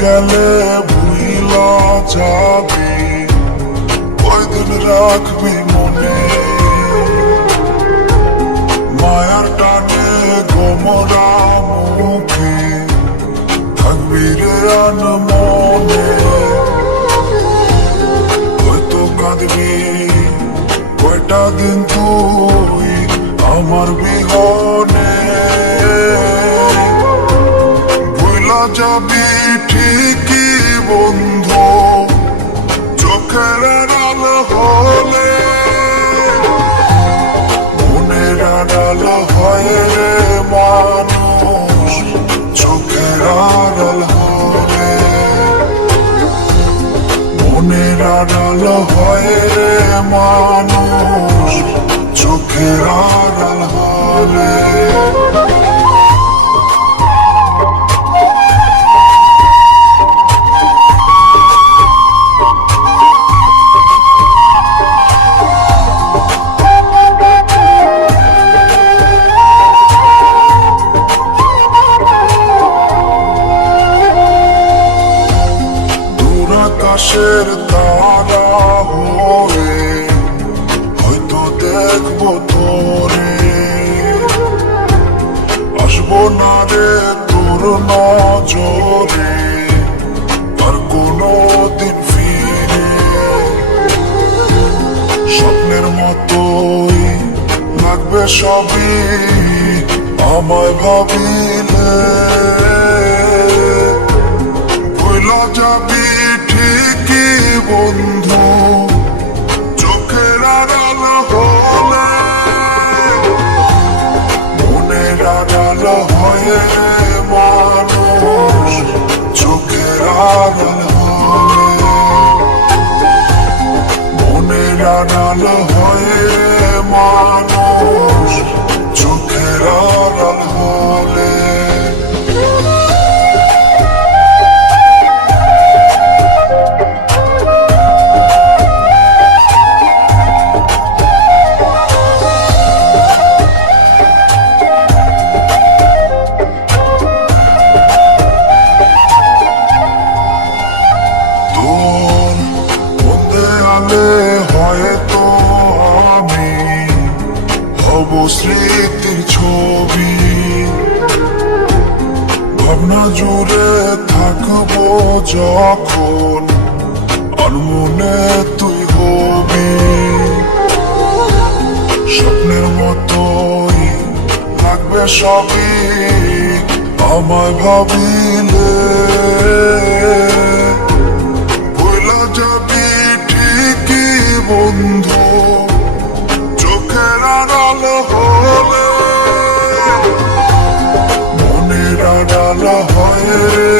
গেলে ভুইলা যাবি, ওই দিন রাখবি মনে। মায়ার টানে গোমরা মুখে থাকবি রে আনমনে। হয়তো কাঁদবি কয়টা দিন তুই আমার বিহনে। ভুইলা যাবি ঠিকই বন্ধু, চোখের আড়াল হলে মনের আড়াল হয় রে মানুষ, চোখের আড়াল হলে মনের আড়াল হয় রে মানুষ, চোখের আড়াল হলে। আকাশের তারা হয়ে হয়তো দেখবো তোরে, আসবো না রে তোর নজরে আর কোনো দিন ফিরে। স্বপ্নের মতোই লাগবে সবই আমায় ভাবিলে। ভুইলা যাবি ঠিকই বন্ধু, চোখের আড়াল হলে মনের আড়াল হয় রে মানুষ, চোখের আড়াল হলে মনের আড়াল হয় রে মানুষ, চোখের আড়াল হলে। হয়তো আমি হব স্মৃতির ছবি, ভাবনা জুড়ে থাকবো যখন আর মনে তুই হবি। স্বপ্নের মতোই লাগবে সবই আমায় ভাবিলে। ভুইলা যাবি ঠিকই বন্ধু, চোখের আড়াল হলে মনের আড়াল হয় রে